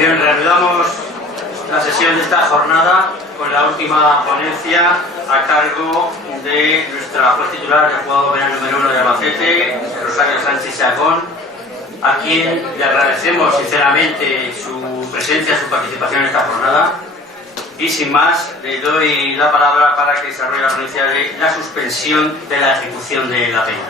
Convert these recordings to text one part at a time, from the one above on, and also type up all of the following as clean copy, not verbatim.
Bien, reanudamos la sesión de esta jornada con la última ponencia a cargo de nuestra juez titular del juzgado penal número 1 de Albacete, Rosario Sánchez Chacón, a quien le agradecemos sinceramente su presencia, su participación en esta jornada. Y sin más, le doy la palabra para que desarrolle la ponencia de la suspensión de la ejecución de la pena.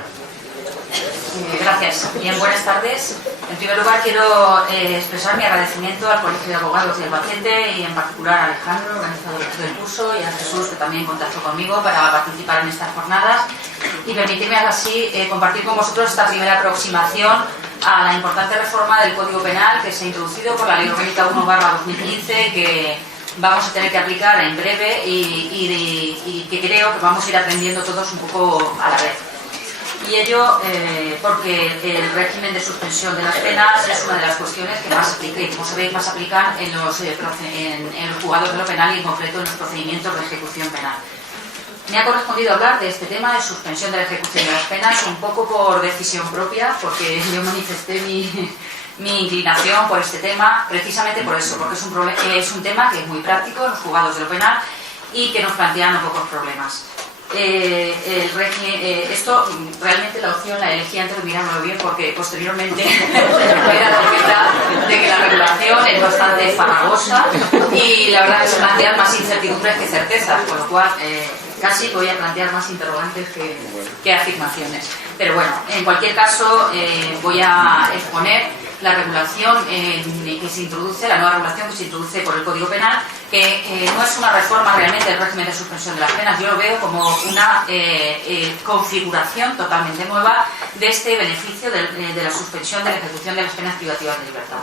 Gracias. Bien, buenas tardes. En primer lugar, quiero expresar mi agradecimiento al Colegio de Abogados de Albacete y en particular a Alejandro, organizador del curso, y a Jesús, que también contactó conmigo para participar en estas jornadas y permitirme así compartir con vosotros esta primera aproximación a la importante reforma del Código Penal que se ha introducido por la Ley Orgánica 1/2015 que vamos a tener que aplicar en breve y que creo que vamos a ir aprendiendo todos un poco a la vez. Y ello porque el régimen de suspensión de las penas es una de las cuestiones que más aplica y, como sabéis, más aplican en los juzgados de lo penal y en concreto en los procedimientos de ejecución penal. Me ha correspondido hablar de este tema de suspensión de la ejecución de las penas un poco por decisión propia, porque yo manifesté mi inclinación por este tema precisamente por eso, porque es un tema que es muy práctico en los juzgados de lo penal y que nos plantea no pocos problemas. Esto realmente la opción la elegí antes de mirármelo bien porque posteriormente me he dado cuenta de que la regulación es bastante farragosa y la verdad que se plantean más incertidumbres que certezas, con lo cual casi voy a plantear más interrogantes que afirmaciones. Pero bueno, en cualquier caso voy a exponer la regulación que se introduce, la nueva regulación que se introduce por el Código Penal, que no es una reforma realmente del régimen de suspensión de las penas. Yo lo veo como una configuración totalmente nueva de este beneficio de la suspensión de la ejecución de las penas privativas de libertad.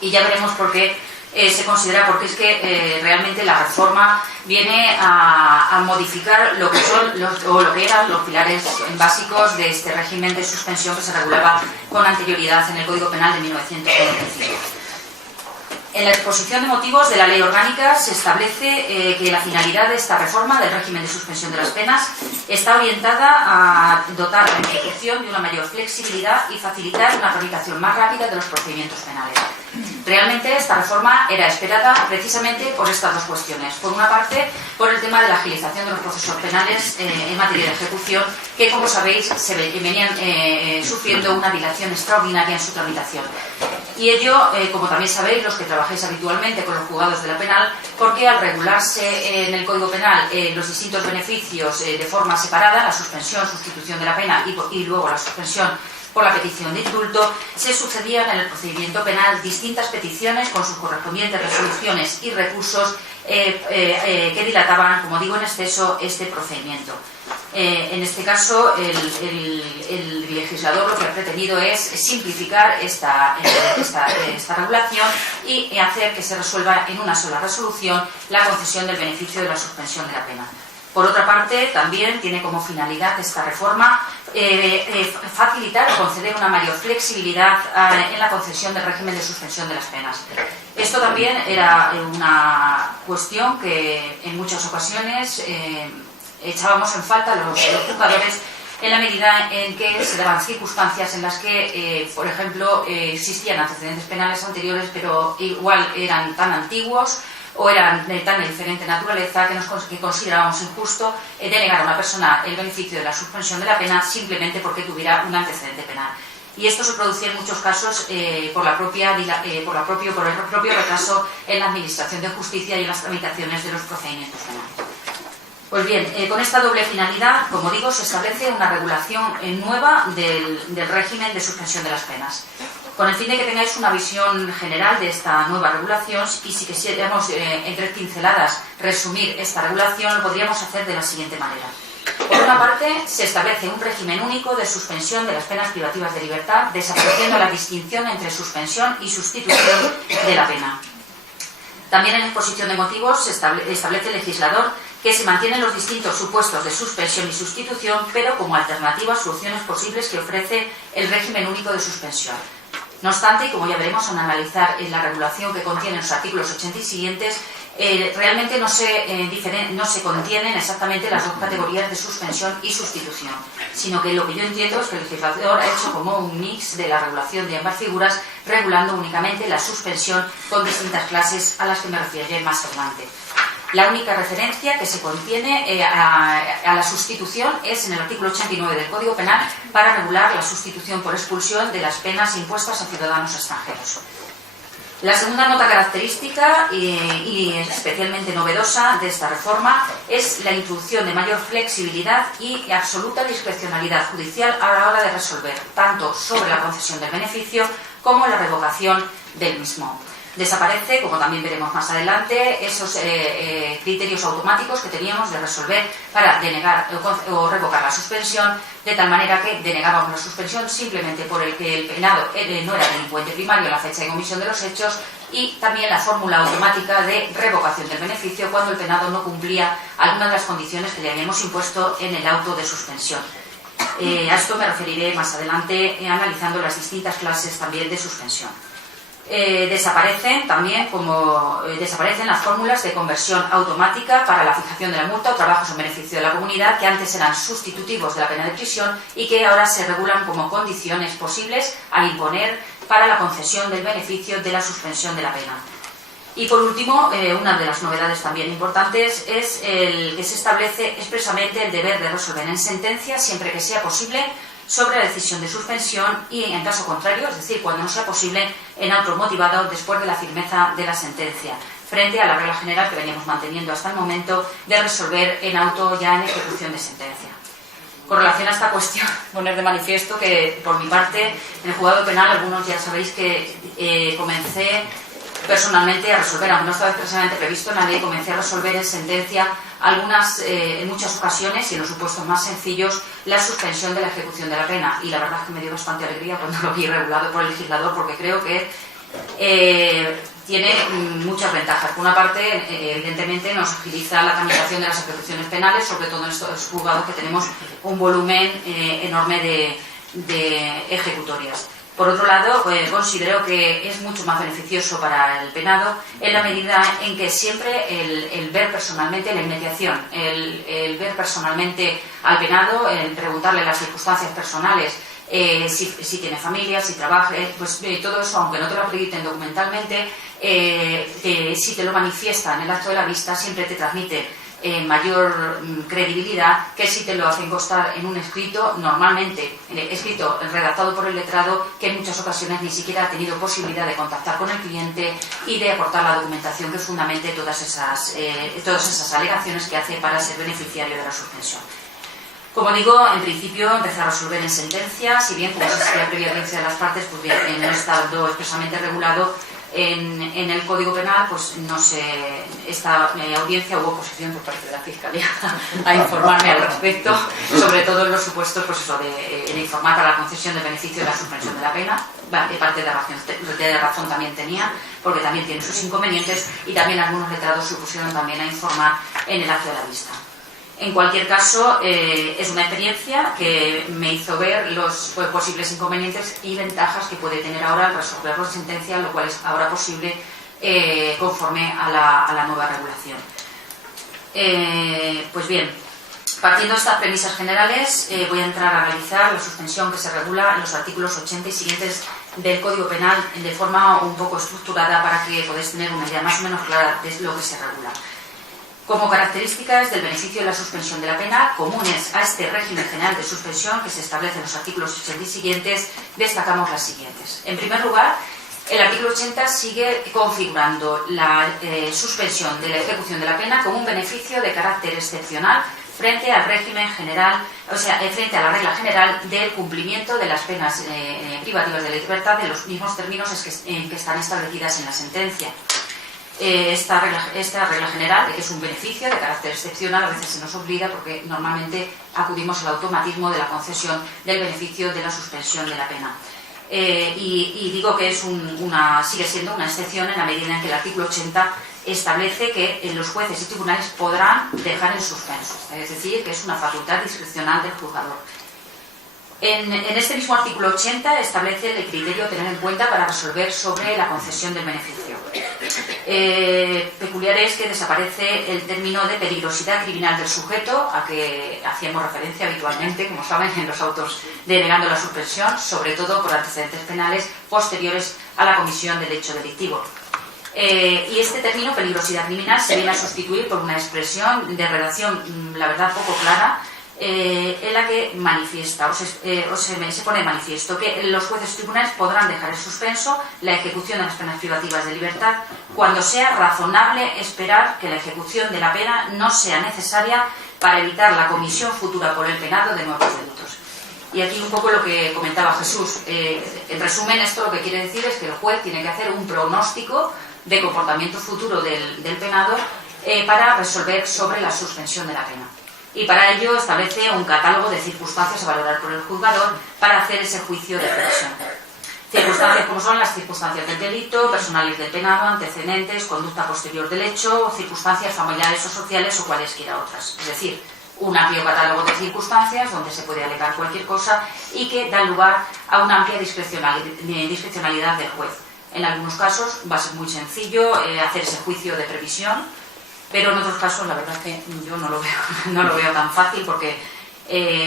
Y ya veremos por qué se considera, porque es que realmente la reforma viene a modificar lo que son lo que eran los pilares básicos de este régimen de suspensión que se regulaba con anterioridad en el Código Penal de 1945. En la exposición de motivos de la Ley Orgánica se establece que la finalidad de esta reforma del régimen de suspensión de las penas está orientada a dotar a la ejecución de una mayor flexibilidad y facilitar una tramitación más rápida de los procedimientos penales. Realmente esta reforma era esperada precisamente por estas dos cuestiones. Por una parte, por el tema de la agilización de los procesos penales en materia de ejecución, que como sabéis venían sufriendo una dilación extraordinaria en su tramitación. Y ello, como también sabéis, los que trabajáis habitualmente con los juzgados de la penal, porque al regularse en el Código Penal los distintos beneficios de forma separada, la suspensión, sustitución de la pena y luego la suspensión por la petición de indulto, se sucedían en el procedimiento penal distintas peticiones con sus correspondientes resoluciones y recursos que dilataban, como digo, en exceso este procedimiento. En este caso, el legislador lo que ha pretendido es simplificar esta regulación y hacer que se resuelva en una sola resolución la concesión del beneficio de la suspensión de la pena. Por otra parte, también tiene como finalidad esta reforma facilitar o conceder una mayor flexibilidad en la concesión del régimen de suspensión de las penas. Esto también era una cuestión que en muchas ocasiones echábamos en falta los juzgadores en la medida en que se daban circunstancias en las que, por ejemplo, existían antecedentes penales anteriores, pero igual eran tan antiguos o eran de tan diferente naturaleza que considerábamos injusto denegar a una persona el beneficio de la suspensión de la pena simplemente porque tuviera un antecedente penal. Y esto se producía en muchos casos por el propio retraso en la administración de justicia y en las tramitaciones de los procedimientos penales. Pues bien, con esta doble finalidad, como digo, se establece una regulación nueva del régimen de suspensión de las penas. Con el fin de que tengáis una visión general de esta nueva regulación, y si quisiéramos en 3 pinceladas resumir esta regulación, lo podríamos hacer de la siguiente manera. Por una parte, se establece un régimen único de suspensión de las penas privativas de libertad, desapareciendo la distinción entre suspensión y sustitución de la pena. También en la exposición de motivos se establece el legislador que se mantienen los distintos supuestos de suspensión y sustitución, pero como alternativas soluciones posibles que ofrece el régimen único de suspensión. No obstante, y como ya veremos al analizar en la regulación que contiene los artículos 80 y siguientes, realmente no se contienen exactamente las dos categorías de suspensión y sustitución, sino que lo que yo entiendo es que el legislador ha hecho como un mix de la regulación de ambas figuras, regulando únicamente la suspensión con distintas clases a las que me referiré más adelante. La única referencia que se contiene a la sustitución es en el artículo 89 del Código Penal para regular la sustitución por expulsión de las penas impuestas a ciudadanos extranjeros. La segunda nota característica y especialmente novedosa de esta reforma es la introducción de mayor flexibilidad y absoluta discrecionalidad judicial a la hora de resolver tanto sobre la concesión del beneficio como la revocación del mismo. Desaparece, como también veremos más adelante, esos criterios automáticos que teníamos de resolver para denegar o revocar la suspensión, de tal manera que denegábamos la suspensión simplemente por el que el penado no era delincuente primario en la fecha de comisión de los hechos, y también la fórmula automática de revocación del beneficio cuando el penado no cumplía alguna de las condiciones que le habíamos impuesto en el auto de suspensión. A esto me referiré más adelante analizando las distintas clases también de suspensión. Desaparecen también desaparecen las fórmulas de conversión automática para la fijación de la multa o trabajos en beneficio de la comunidad, que antes eran sustitutivos de la pena de prisión y que ahora se regulan como condiciones posibles a imponer para la concesión del beneficio de la suspensión de la pena. Y por último, una de las novedades también importantes es el que se establece expresamente el deber de resolver en sentencia, siempre que sea posible, sobre la decisión de suspensión y, en caso contrario, es decir, cuando no sea posible, en auto motivado después de la firmeza de la sentencia, frente a la regla general que veníamos manteniendo hasta el momento de resolver en auto ya en ejecución de sentencia. Con relación a esta cuestión, poner de manifiesto que, por mi parte, en el juzgado penal, algunos ya sabéis que comencé personalmente a resolver, aunque no estaba expresamente previsto en la ley, comencé a resolver en sentencia en muchas ocasiones y en los supuestos más sencillos, la suspensión de la ejecución de la pena, y la verdad es que me dio bastante alegría cuando lo vi regulado por el legislador, porque creo que tiene muchas ventajas. Por una parte, evidentemente nos agiliza la tramitación de las ejecuciones penales, sobre todo en estos juzgados que tenemos un volumen enorme de ejecutorias. Por otro lado, considero que es mucho más beneficioso para el penado en la medida en que siempre el ver personalmente la inmediación, el ver personalmente al penado, el preguntarle las circunstancias personales, si tiene familia, si trabaja, pues todo eso, aunque no te lo acrediten documentalmente, si te lo manifiesta en el acto de la vista, siempre te transmite mayor credibilidad que si te lo hacen constar en un escrito, normalmente escrito redactado por el letrado, que en muchas ocasiones ni siquiera ha tenido posibilidad de contactar con el cliente y de aportar la documentación que fundamente todas esas alegaciones que hace para ser beneficiario de la suspensión. Como digo, en principio empecé a resolver en sentencia, si bien como existía previa audiencia de las partes, pues bien, no estando expresamente regulado en el Código Penal, pues no sé, esta audiencia hubo oposición por parte de la Fiscalía a informarme al respecto, sobre todo en los supuestos, pues eso, de informar para la concesión del beneficio de la suspensión de la pena. Parte de razón también tenía, porque también tiene sus inconvenientes, y también algunos letrados se opusieron también a informar en el acto de la vista. En cualquier caso, es una experiencia que me hizo ver los posibles inconvenientes y ventajas que puede tener ahora al resolverlo en sentencia, lo cual es ahora posible conforme a la nueva regulación. Pues bien, partiendo de estas premisas generales, voy a entrar a analizar la suspensión que se regula en los artículos 80 y siguientes del Código Penal de forma un poco estructurada para que podáis tener una idea más o menos clara de lo que se regula. Como características del beneficio de la suspensión de la pena, comunes a este régimen general de suspensión que se establece en los artículos 80 y siguientes, destacamos las siguientes. En primer lugar, el artículo 80 sigue configurando la suspensión de la ejecución de la pena como un beneficio de carácter excepcional frente al régimen general, o sea, frente a la regla general del cumplimiento de las penas privativas de la libertad en los mismos términos en que están establecidas en la sentencia. Esta regla general, de que es un beneficio de carácter excepcional, a veces se nos olvida porque normalmente acudimos al automatismo de la concesión del beneficio de la suspensión de la pena. Y digo que es sigue siendo una excepción en la medida en que el artículo 80 establece que los jueces y tribunales podrán dejar en suspenso, es decir, que es una facultad discrecional del juzgador. En este mismo artículo 80 establece el criterio a tener en cuenta para resolver sobre la concesión del beneficio. Peculiar es que desaparece el término de peligrosidad criminal del sujeto, a que hacíamos referencia habitualmente, como saben, en los autos denegando la suspensión, sobre todo por antecedentes penales posteriores a la comisión del hecho delictivo. Y este término, peligrosidad criminal, se viene a sustituir por una expresión de redacción, la verdad, poco clara, en la que manifiesta se pone de manifiesto que los jueces y tribunales podrán dejar en suspenso la ejecución de las penas privativas de libertad cuando sea razonable esperar que la ejecución de la pena no sea necesaria para evitar la comisión futura por el penado de nuevos delitos. Y aquí un poco lo que comentaba Jesús. En resumen, esto lo que quiere decir es que el juez tiene que hacer un pronóstico de comportamiento futuro del penado para resolver sobre la suspensión de la pena. Y para ello establece un catálogo de circunstancias a valorar por el juzgador para hacer ese juicio de previsión. Circunstancias como son las circunstancias del delito, personales del penado, antecedentes, conducta posterior del hecho, circunstancias familiares o sociales o cualesquiera otras. Es decir, un amplio catálogo de circunstancias donde se puede alegar cualquier cosa y que dan lugar a una amplia discrecionalidad del juez. En algunos casos va a ser muy sencillo hacer ese juicio de previsión, pero en otros casos la verdad es que yo no lo veo tan fácil porque,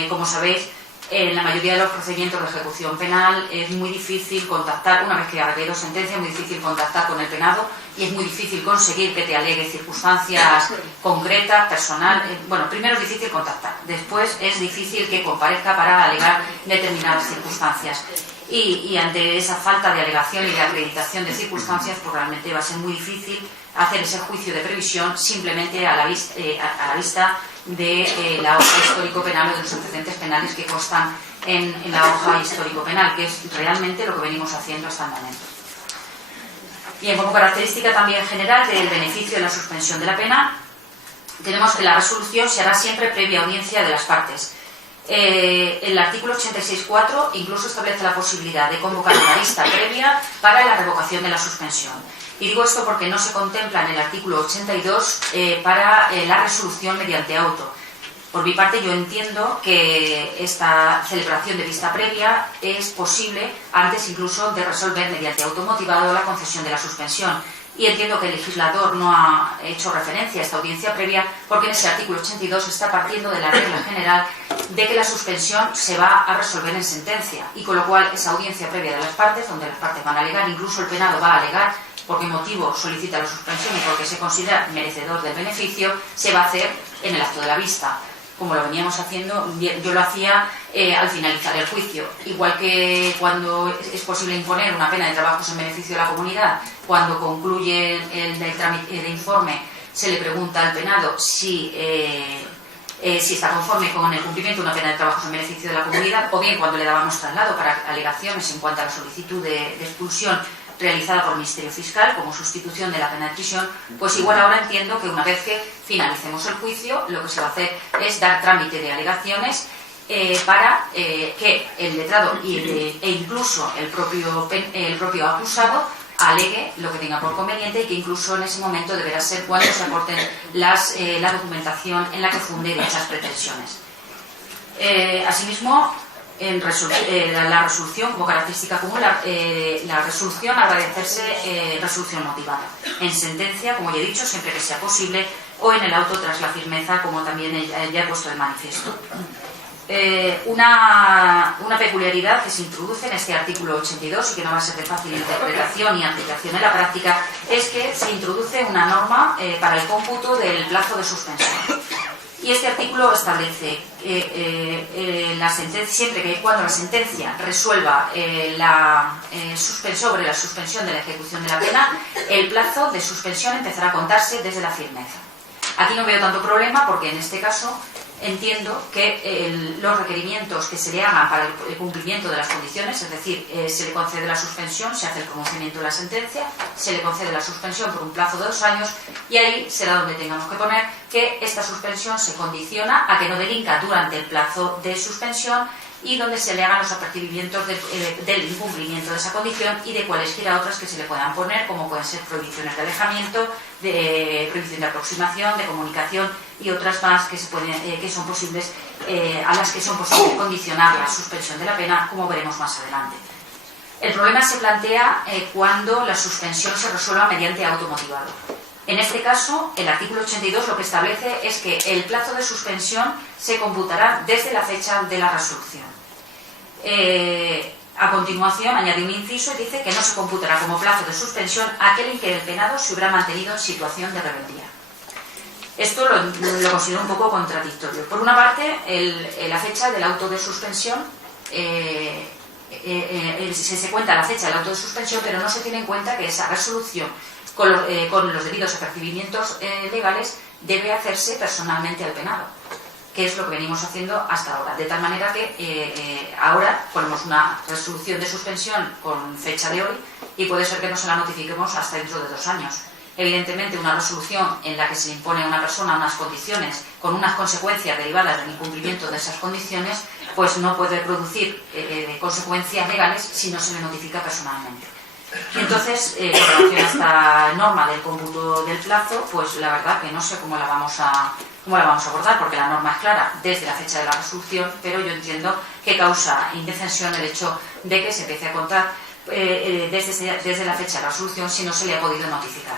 como sabéis, en la mayoría de los procedimientos de ejecución penal es muy difícil contactar, una vez que ha habido sentencia, es muy difícil contactar con el penado y es muy difícil conseguir que te alegue circunstancias concretas, personal. Bueno, primero es difícil contactar, después es difícil que comparezca para alegar determinadas circunstancias. Y ante esa falta de alegación y de acreditación de circunstancias, pues realmente va a ser muy difícil hacer ese juicio de previsión simplemente a la vista de la hoja histórico-penal o de los antecedentes penales que constan en la hoja histórico-penal, que es realmente lo que venimos haciendo hasta el momento. Bien, como característica también general del beneficio de la suspensión de la pena, tenemos que la resolución se hará siempre previa audiencia de las partes. El artículo 86.4 incluso establece la posibilidad de convocar una vista previa para la revocación de la suspensión. Y digo esto porque no se contempla en el artículo 82 para la resolución mediante auto. Por mi parte, yo entiendo que esta celebración de vista previa es posible antes incluso de resolver mediante auto motivado la concesión de la suspensión. Y entiendo que el legislador no ha hecho referencia a esta audiencia previa porque en ese artículo 82 está partiendo de la regla general de que la suspensión se va a resolver en sentencia y con lo cual esa audiencia previa de las partes, donde las partes van a alegar, incluso el penado va a alegar por qué motivo solicita la suspensión y porque se considera merecedor del beneficio, se va a hacer en el acto de la vista. Como lo veníamos haciendo, yo lo hacía al finalizar el juicio. Igual que cuando es posible imponer una pena de trabajos en beneficio de la comunidad, cuando concluye el trámite de informe, se le pregunta al penado si está conforme con el cumplimiento de una pena de trabajos en beneficio de la comunidad, o bien cuando le dábamos traslado para alegaciones en cuanto a la solicitud de expulsión realizada por el Ministerio Fiscal como sustitución de la pena de prisión, pues igual ahora entiendo que una vez que finalicemos el juicio, lo que se va a hacer es dar trámite de alegaciones para que el letrado e incluso el propio acusado alegue lo que tenga por conveniente y que incluso en ese momento deberá ser cuando se aporten la documentación en la que funde dichas pretensiones. Asimismo, la resolución, como característica común, la resolución habrá de hacerse resolución motivada. En sentencia, como ya he dicho, siempre que sea posible, o en el auto tras la firmeza, como también ya he puesto de manifiesto. Una peculiaridad que se introduce en este artículo 82 y que no va a ser de fácil interpretación y aplicación en la práctica es que se introduce una norma para el cómputo del plazo de suspensión. Y este artículo establece la sentencia, siempre que cuando la sentencia resuelva sobre la suspensión de la ejecución de la pena, el plazo de suspensión empezará a contarse desde la firmeza. Aquí no veo tanto problema porque en este caso entiendo que los requerimientos que se le hagan para el cumplimiento de las condiciones, es decir, se le concede la suspensión, se hace el pronunciamiento de la sentencia, se le concede la suspensión por un plazo de 2 años y ahí será donde tengamos que poner que esta suspensión se condiciona a que no delinca durante el plazo de suspensión y donde se le hagan los apercibimientos del incumplimiento de esa condición y de cualesquiera otras que se le puedan poner, como pueden ser prohibiciones de alejamiento, de prohibición de aproximación, de comunicación y otras más que son posibles, a las que son posibles condicionar la suspensión de la pena, como veremos más adelante. El problema se plantea cuando la suspensión se resuelva mediante automotivado. En este caso, el artículo 82 lo que establece es que el plazo de suspensión se computará desde la fecha de la resolución. A continuación, añade un inciso y dice que no se computará como plazo de suspensión aquel en que el penado se hubiera mantenido en situación de rebeldía. Esto lo considero un poco contradictorio. Por una parte, la fecha del auto de suspensión, se cuenta la fecha del auto de suspensión, pero no se tiene en cuenta que esa resolución con los debidos apercibimientos legales debe hacerse personalmente al penado, que es lo que venimos haciendo hasta ahora. De tal manera que ahora ponemos una resolución de suspensión con fecha de hoy y puede ser que no se la notifiquemos hasta dentro de 2 años. Evidentemente, una resolución en la que se le impone a una persona unas condiciones con unas consecuencias derivadas del incumplimiento de esas condiciones, pues no puede producir consecuencias legales si no se le notifica personalmente. Y entonces, con relación a esta norma del cómputo del plazo, pues la verdad que no sé cómo la vamos a abordar, porque la norma es clara desde la fecha de la resolución, pero yo entiendo que causa indefensión el hecho de que se empiece a contar desde la fecha de la resolución si no se le ha podido notificar.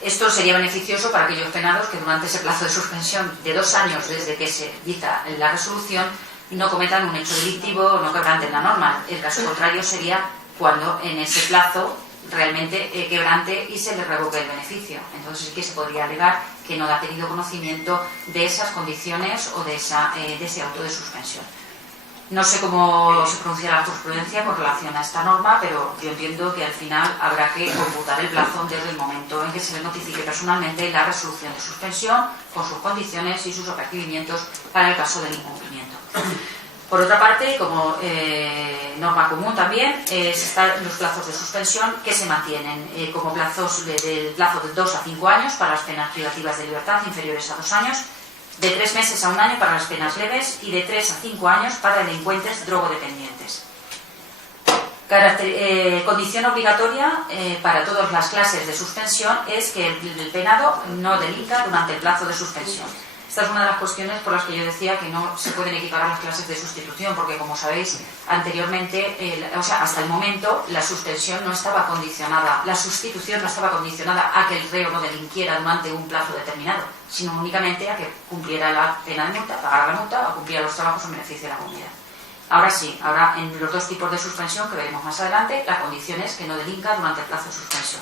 Esto sería beneficioso para aquellos penados que durante ese plazo de suspensión de 2 años desde que se dicta la resolución no cometan un hecho delictivo o no quebranten la norma. El caso contrario sería cuando en ese plazo realmente quebrante y se le revoque el beneficio. Entonces sí que se podría alegar que no ha tenido conocimiento de esas condiciones o de ese auto de suspensión. No sé cómo se pronuncia la jurisprudencia con relación a esta norma, pero yo entiendo que al final habrá que computar el plazo desde el momento en que se le notifique personalmente la resolución de suspensión con sus condiciones y sus apercibimientos para el caso del incumplimiento. Por otra parte, como norma común también, están los plazos de suspensión que se mantienen como plazos del plazo de 2 a 5 años para las penas privativas de libertad inferiores a 2 años, de 3 meses a 1 año para las penas leves y de 3 a 5 años para delincuentes drogodependientes. Condición obligatoria para todas las clases de suspensión es que el penado no delinca durante el plazo de suspensión. Esta es una de las cuestiones por las que yo decía que no se pueden equiparar las clases de sustitución, porque como sabéis, anteriormente, hasta el momento, la suspensión no estaba condicionada, la sustitución no estaba condicionada a que el reo no delinquiera durante un plazo determinado, sino únicamente a que cumpliera la pena de multa, pagara la multa o cumpliera los trabajos en beneficio de la comunidad. Ahora sí, ahora en los 2 tipos de suspensión que veremos más adelante, la condición es que no delinca durante el plazo de suspensión.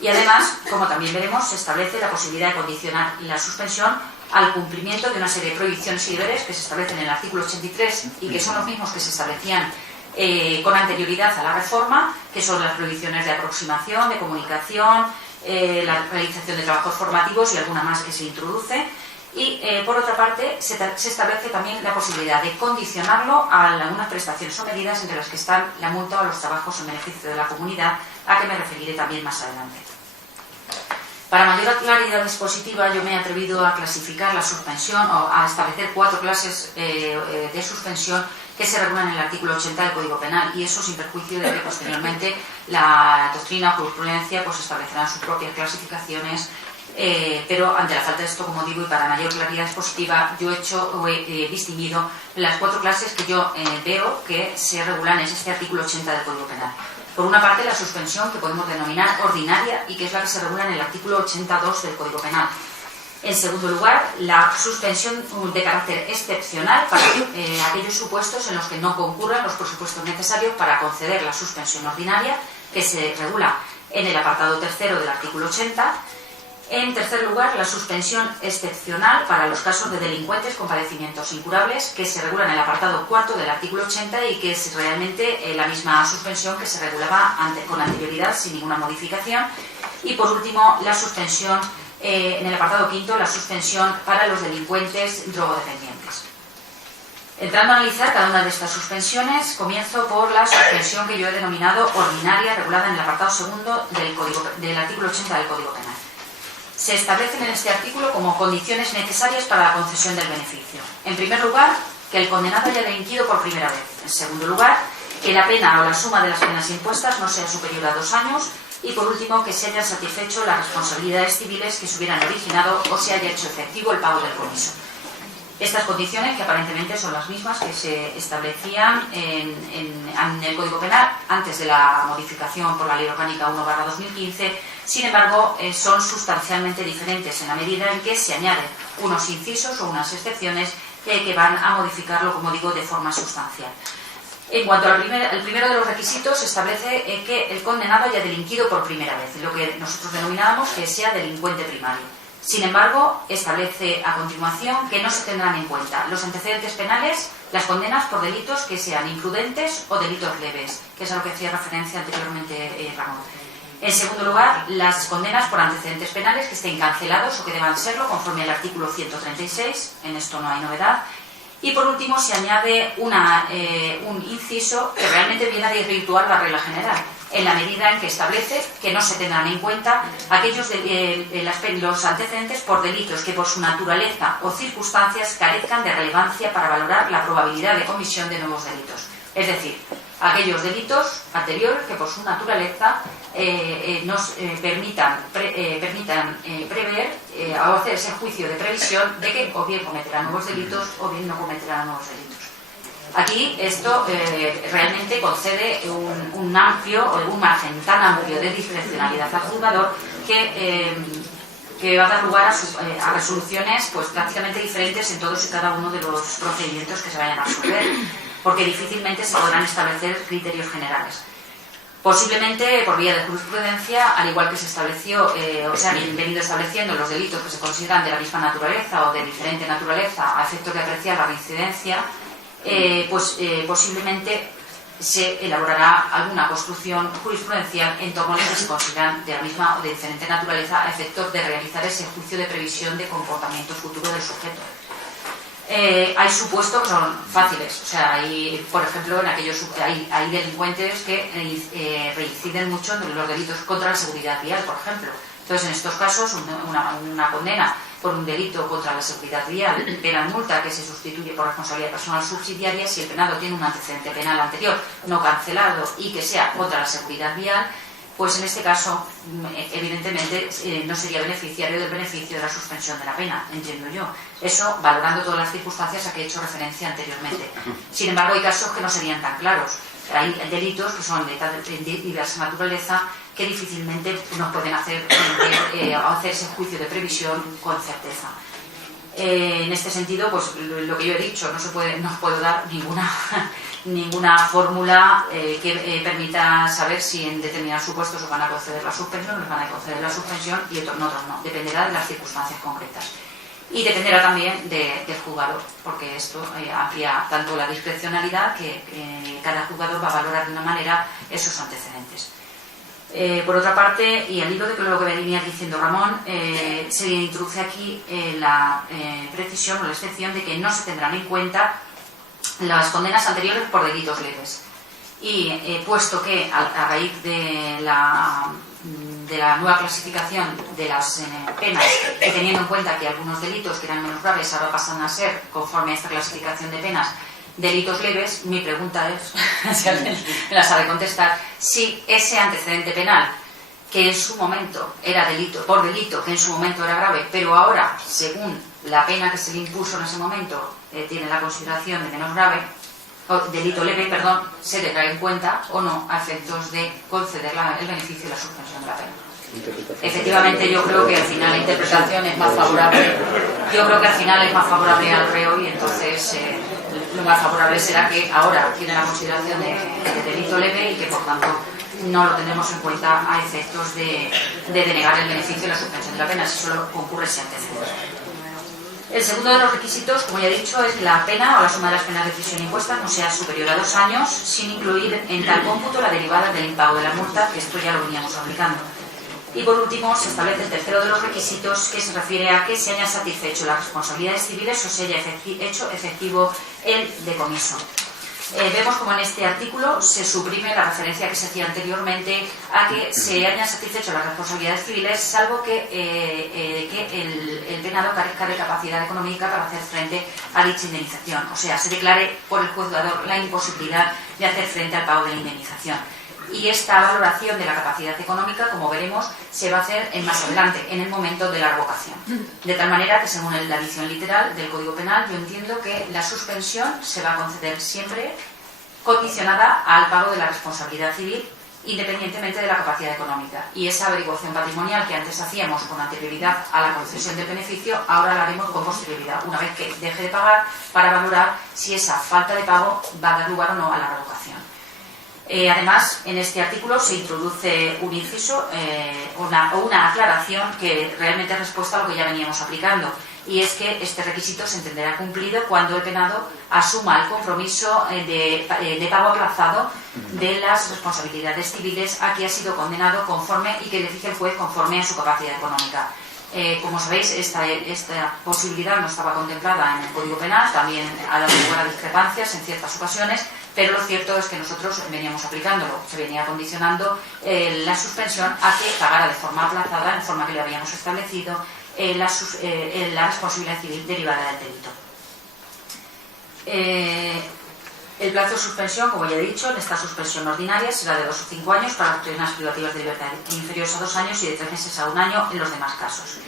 Y además, como también veremos, se establece la posibilidad de condicionar la suspensión al cumplimiento de una serie de prohibiciones y deberes que se establecen en el artículo 83 y que son los mismos que se establecían con anterioridad a la reforma, que son las prohibiciones de aproximación, de comunicación, la realización de trabajos formativos y alguna más que se introduce. Y por otra parte se establece también la posibilidad de condicionarlo a algunas prestaciones o medidas entre las que están la multa o los trabajos en beneficio de la comunidad, a que me referiré también más adelante. Para mayor claridad dispositiva, yo me he atrevido a clasificar la suspensión o a establecer 4 clases de suspensión que se regulan en el artículo 80 del Código Penal, y eso sin perjuicio de que posteriormente la doctrina o jurisprudencia pues establecerán sus propias clasificaciones, pero ante la falta de esto, como digo, y para mayor claridad dispositiva, yo he distinguido las 4 clases que yo veo que se regulan en este artículo 80 del Código Penal. Por una parte, la suspensión, que podemos denominar ordinaria y que es la que se regula en el artículo 82 del Código Penal. En segundo lugar, la suspensión de carácter excepcional para aquellos supuestos en los que no concurran los presupuestos necesarios para conceder la suspensión ordinaria, que se regula en el apartado 3º del artículo 80. En tercer lugar, la suspensión excepcional para los casos de delincuentes con padecimientos incurables, que se regula en el apartado 4º del artículo 80 y que es realmente la misma suspensión que se regulaba con anterioridad sin ninguna modificación. Y por último, la suspensión, en el apartado 5º, la suspensión para los delincuentes drogodependientes. Entrando a analizar cada una de estas suspensiones, comienzo por la suspensión que yo he denominado ordinaria, regulada en el apartado 2º del artículo 80 del Código Penal. Se establecen en este artículo como condiciones necesarias para la concesión del beneficio. En primer lugar, que el condenado haya delinquido por primera vez. En segundo lugar, que la pena o la suma de las penas impuestas no sea superior a 2 años. Y por último, que se hayan satisfecho las responsabilidades civiles que se hubieran originado o se haya hecho efectivo el pago del comiso. Estas condiciones, que aparentemente son las mismas que se establecían en el Código Penal antes de la modificación por la Ley Orgánica 1/2015, sin embargo, son sustancialmente diferentes en la medida en que se añaden unos incisos o unas excepciones que van a modificarlo, como digo, de forma sustancial. En cuanto al primero de los requisitos, se establece que el condenado haya delinquido por primera vez, lo que nosotros denominábamos que sea delincuente primario. Sin embargo, establece a continuación que no se tendrán en cuenta los antecedentes penales, las condenas por delitos que sean imprudentes o delitos leves, que es a lo que hacía referencia anteriormente Ramón. En segundo lugar, las condenas por antecedentes penales que estén cancelados o que deban serlo conforme al artículo 136, en esto no hay novedad. Y por último se añade un inciso que realmente viene a desvirtuar la regla general, en la medida en que establece que no se tendrán en cuenta los antecedentes por delitos que por su naturaleza o circunstancias carezcan de relevancia para valorar la probabilidad de comisión de nuevos delitos. Es decir, aquellos delitos anteriores que por su naturaleza nos permitan prever o hacer ese juicio de previsión de que o bien cometerán nuevos delitos o bien no cometerán nuevos delitos. Aquí esto realmente concede un margen tan amplio de discrecionalidad al juzgador que va a dar lugar a resoluciones pues prácticamente diferentes en todos y cada uno de los procedimientos que se vayan a resolver, porque difícilmente se podrán establecer criterios generales. Posiblemente por vía de jurisprudencia, al igual que se estableció o se han venido estableciendo los delitos que se consideran de la misma naturaleza o de diferente naturaleza a efecto de apreciar la reincidencia, posiblemente se elaborará alguna construcción jurisprudencial en torno a los que se consideran de la misma o de diferente naturaleza a efectos de realizar ese juicio de previsión de comportamientos futuros del sujeto. Hay supuestos que son fáciles, o sea, hay, por ejemplo, hay delincuentes que reinciden mucho en los delitos contra la seguridad vial, por ejemplo. Entonces, en estos casos, una condena por un delito contra la seguridad vial, pena multa que se sustituye por responsabilidad personal subsidiaria si el penado tiene un antecedente penal anterior no cancelado y que sea contra la seguridad vial, pues en este caso, evidentemente, no sería beneficiario del beneficio de la suspensión de la pena, entiendo yo. Eso valorando todas las circunstancias a que he hecho referencia anteriormente. Sin embargo, hay casos que no serían tan claros. Hay delitos que son de diversa naturaleza que difícilmente nos pueden hacer ese juicio de previsión con certeza. En este sentido, pues lo que yo he dicho, no os puedo dar ninguna fórmula que permita saber si en determinados supuestos os van a conceder la suspensión, os van a conceder la suspensión y en otros no. Dependerá de las circunstancias concretas. Y dependerá también del juzgador, porque esto amplía tanto la discrecionalidad que cada juzgador va a valorar de una manera esos antecedentes. Por otra parte, y al hilo de lo que venía diciendo Ramón, se introduce aquí la precisión o la excepción de que no se tendrán en cuenta las condenas anteriores por delitos leves. Y puesto que a raíz de la nueva clasificación de las penas, y teniendo en cuenta que algunos delitos que eran menos graves ahora pasan a ser, conforme a esta clasificación de penas, delitos leves, mi pregunta es, si alguien me la sabe contestar, si ese antecedente penal, que en su momento era delito, que en su momento era grave, pero ahora, según la pena que se le impuso en ese momento, tiene la consideración de menos grave, o delito leve, perdón, se tendrá en cuenta o no a efectos de conceder el beneficio de la suspensión de la pena. Efectivamente, yo creo que al final la interpretación es más favorable. Yo creo que al final es más favorable al reo y entonces lo más favorable será que ahora tiene la consideración de delito leve y que por tanto no lo tendremos en cuenta a efectos de denegar el beneficio de la suspensión de la pena si solo concurre ese antecedente. El segundo de los requisitos, como ya he dicho, es la pena o la suma de las penas de prisión impuestas no sea superior a 2 años, sin incluir en tal cómputo la derivada del impago de la multa, que esto ya lo veníamos aplicando. Y por último, se establece el tercero de los requisitos, que se refiere a que se haya satisfecho las responsabilidades civiles o se haya hecho efectivo el decomiso. Vemos como en este artículo se suprime la referencia que se hacía anteriormente a que se hayan satisfecho las responsabilidades civiles, salvo que el penado carezca de capacidad económica para hacer frente a dicha indemnización. O sea, se declare por el juzgador la imposibilidad de hacer frente al pago de la indemnización. y esta valoración de la capacidad económica, como veremos, se va a hacer más adelante, en el momento de la revocación. De tal manera que, según la edición literal del Código Penal, yo entiendo que la suspensión se va a conceder siempre condicionada al pago de la responsabilidad civil, independientemente de la capacidad económica. Y esa averiguación patrimonial que antes hacíamos con anterioridad a la concesión del beneficio, ahora la haremos con posterioridad, una vez que deje de pagar, para valorar si esa falta de pago va a dar lugar o no a la revocación. Además, en este artículo se introduce un inciso o una aclaración que realmente es respuesta a lo que ya veníamos aplicando, y es que este requisito se entenderá cumplido cuando el penado asuma el compromiso de pago aplazado de las responsabilidades civiles a que ha sido condenado conforme y que le fije el juez conforme a su capacidad económica. Como sabéis, esta posibilidad no estaba contemplada en el Código Penal, también ha dado lugar a discrepancias en ciertas ocasiones, pero lo cierto es que nosotros veníamos aplicándolo, se venía condicionando la suspensión a que pagara de forma aplazada, en forma que le habíamos establecido, la responsabilidad civil derivada del delito. El plazo de suspensión, como ya he dicho, en esta suspensión ordinaria será de 2 o 5 años para las penas privativas de libertad inferiores a 2 años y de 3 meses a 1 año en los demás casos.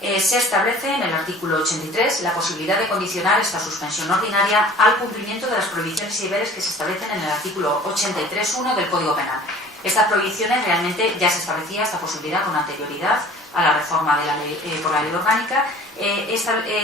Se establece en el artículo 83 la posibilidad de condicionar esta suspensión ordinaria al cumplimiento de las prohibiciones y deberes que se establecen en el artículo 83.1 del Código Penal. Estas prohibiciones realmente ya se establecía esta posibilidad con anterioridad a la reforma de la ley, por la ley orgánica,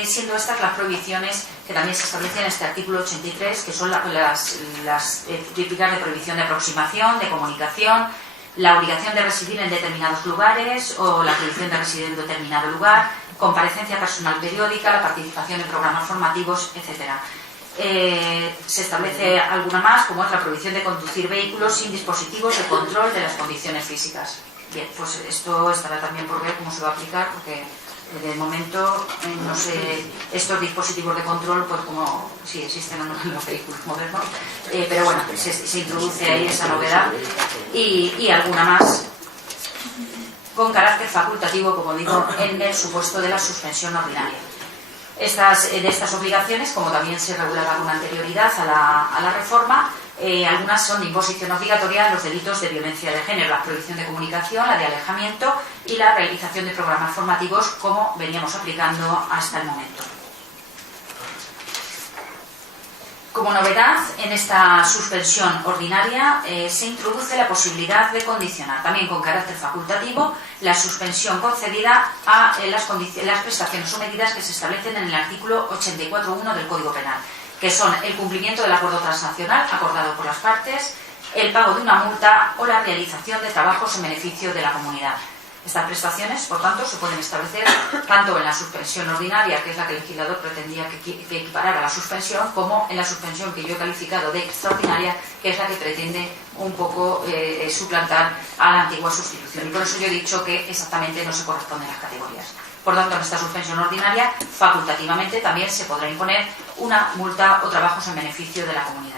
siendo estas las prohibiciones que también se establecen en este artículo 83, que son las típicas de prohibición de aproximación, de comunicación, la obligación de residir en determinados lugares o la prohibición de residir en determinado lugar, comparecencia personal periódica, la participación en programas formativos, etc. Se establece alguna más, como es la prohibición de conducir vehículos sin dispositivos de control de las condiciones físicas. Bien, pues esto estará también por ver cómo se va a aplicar, porque de momento no sé estos dispositivos de control, pues como sí existen en los vehículos modernos, pero bueno, se introduce ahí esa novedad y alguna más con carácter facultativo, como digo, en el supuesto de la suspensión ordinaria. De estas obligaciones, como también se regulaba con anterioridad a la reforma, algunas son de imposición obligatoria en los delitos de violencia de género, la prohibición de comunicación, la de alejamiento y la realización de programas formativos, como veníamos aplicando hasta el momento. Como novedad, en esta suspensión ordinaria se introduce la posibilidad de condicionar, también con carácter facultativo, la suspensión concedida a las prestaciones o medidas que se establecen en el artículo 84.1 del Código Penal, que son el cumplimiento del acuerdo transnacional acordado por las partes, el pago de una multa o la realización de trabajos en beneficio de la comunidad. Estas prestaciones, por tanto, se pueden establecer tanto en la suspensión ordinaria, que es la que el legislador pretendía que equiparara a la suspensión, como en la suspensión que yo he calificado de extraordinaria, que es la que pretende un poco suplantar a la antigua sustitución. Y por eso yo he dicho que exactamente no se corresponden las categorías. Por tanto, en esta suspensión ordinaria, facultativamente también se podrá imponer una multa o trabajos en beneficio de la comunidad.